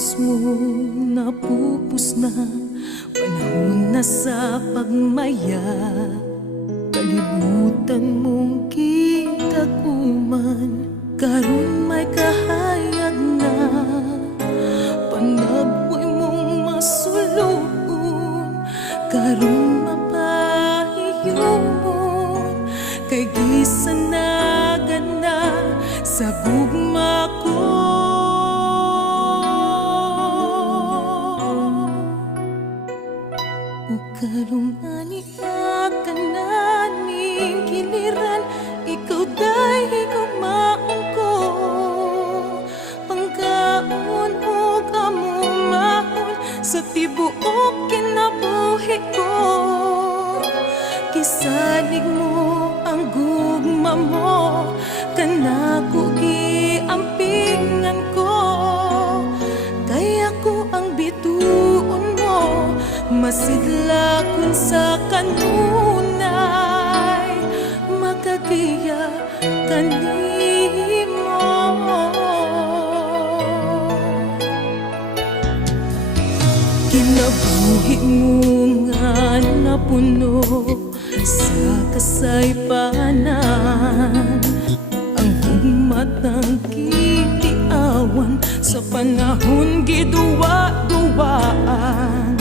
oras mo napupos na, panahon na sa pagmaya. Kalibutan mong kitaguman, karon may kahayag na. Panaboy mong masuluon, karon mapahiyomon. Kay gisanagan na sa gugma ko. Karong aniya ka na ning kiliran, ikaw dahi kumaon ko. Pangkaon o kamumahon sa tibuok kinabuhi ko. Kisalig mo ang gugma mo, kanako giampingan ko. Kaya ko ang bituon mo, masidla kun sa kanunay, makagiya kanimo. Kinabuhi mo nga napuno sa kasaypanan, ang humatang kitiawan sa panahon giduwa-duwaan.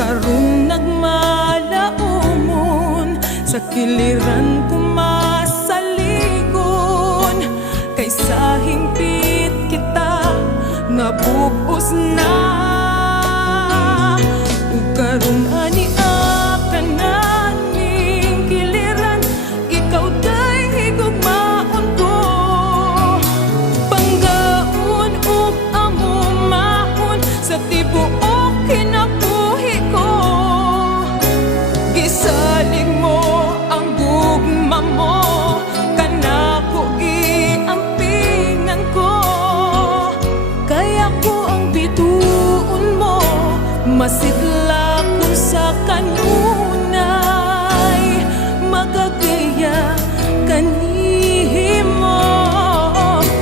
Karong nagmalaumon sa kiliran kumasaligon, kay sa hingpit kita nabubos na. Ug karong ania ka na ning kiliran, ikaw dahi gugmaon ko. Panggaon ug amumahon sa tibuok kinabuhi ko. Gisalig mo ang gugma mo, kanako giampingan ko. Kaya ko ang bituon mo, masidla kun sa kanunay, magagaya kanimo.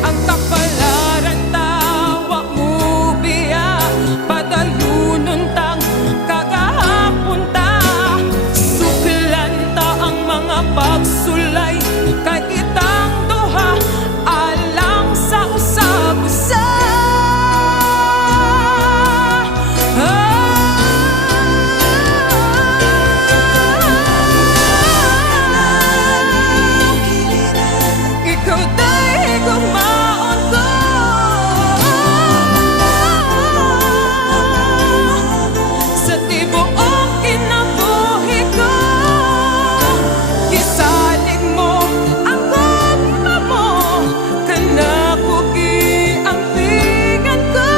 Ang kapalaran tawa mo biya, padayunon tang kagahapon ta. Suklan ta ang mga pagsulay, kay itang duha alang sa usab-usa. Ikaw dahi gugmaon ko. Sa tibuok kinabuhi ko. Gisalig mo ang gugma mo, kanako giampingan ko.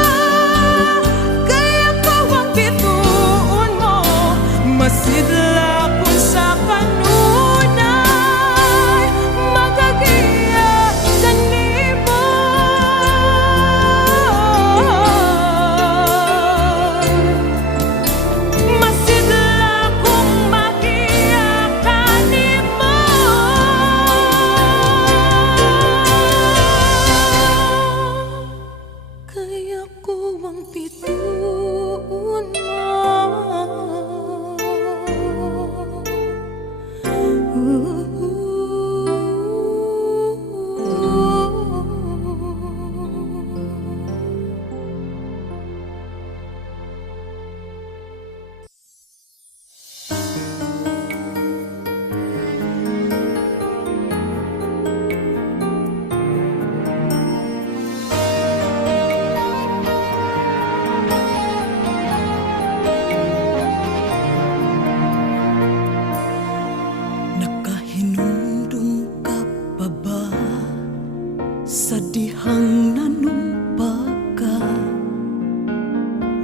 Kaya ko ang bituon mo, masidla kun sa kanunay, magagiya kanimo. Masidla kung magiya kanimo. Kaya ko ang bituon Nakahinumdum ka pa ba sa dihang nanumpa ka?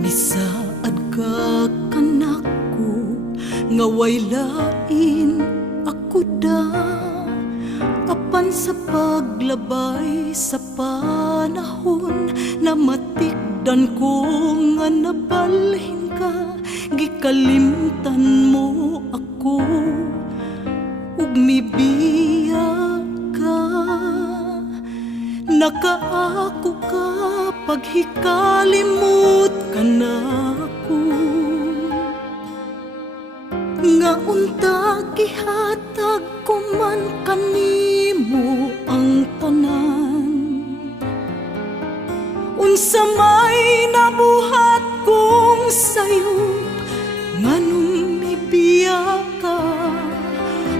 Nisaad ka kanako, nga way lain ako da. Apan sa paglabay sa panahon, na matikdan ko nga nabalhin ka. Gikalimtan mo ako, ug mibiya ka. Nakaako ka paghikalimot ka na ko, nga unta gihatag ko man kanimo ang tanan. Unsa may nabuhat kong sayo, nganong mibiya ka,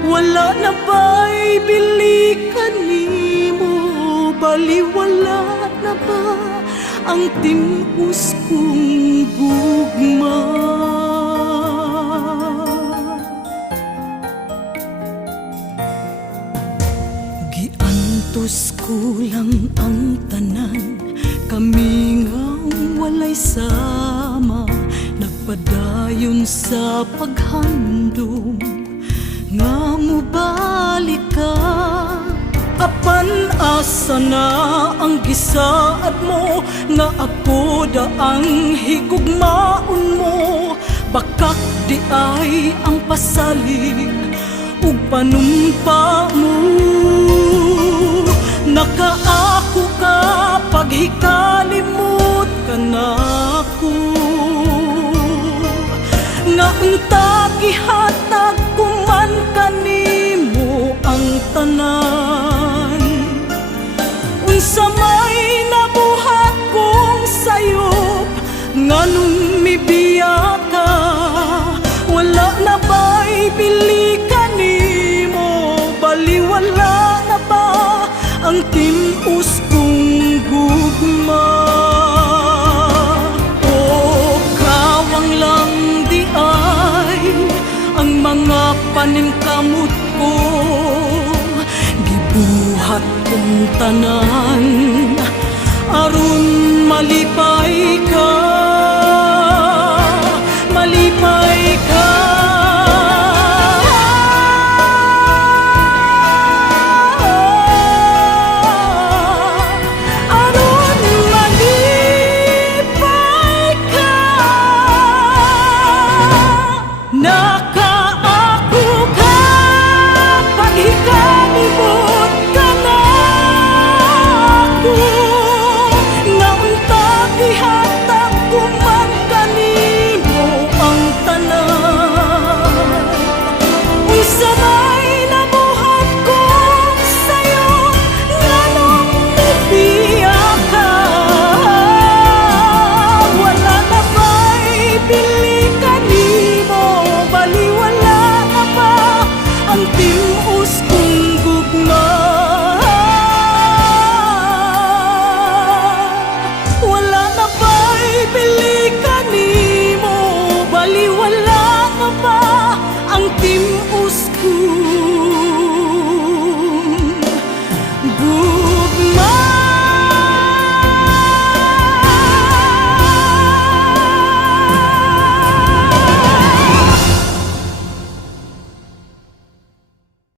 wala na ba'y bili kanimo, baliwala na ba ang timus kong gugma? Giantos ko lang ang tanan, kami nga walay sama, nagpadayon sa paghandom nga mubalik ka. Apan asa na ang gisaad mo, nga ako daang higugmaon mo, bakak di ay ang pasalig ug panumpa mo. Nakaako ka paghikalimot ka na ko, nga unta gihatag ko man kanimo ang tanan. Unsa may nabuhat kong sayop, nganong mibiya ka, wala na ba'y bili kanimo, baliwala na ba ang timus kong gugma? O kawang lang di ay ang mga paningkamot ko, gibuhat kong tanan aron malipay ka, malipay ka. Ang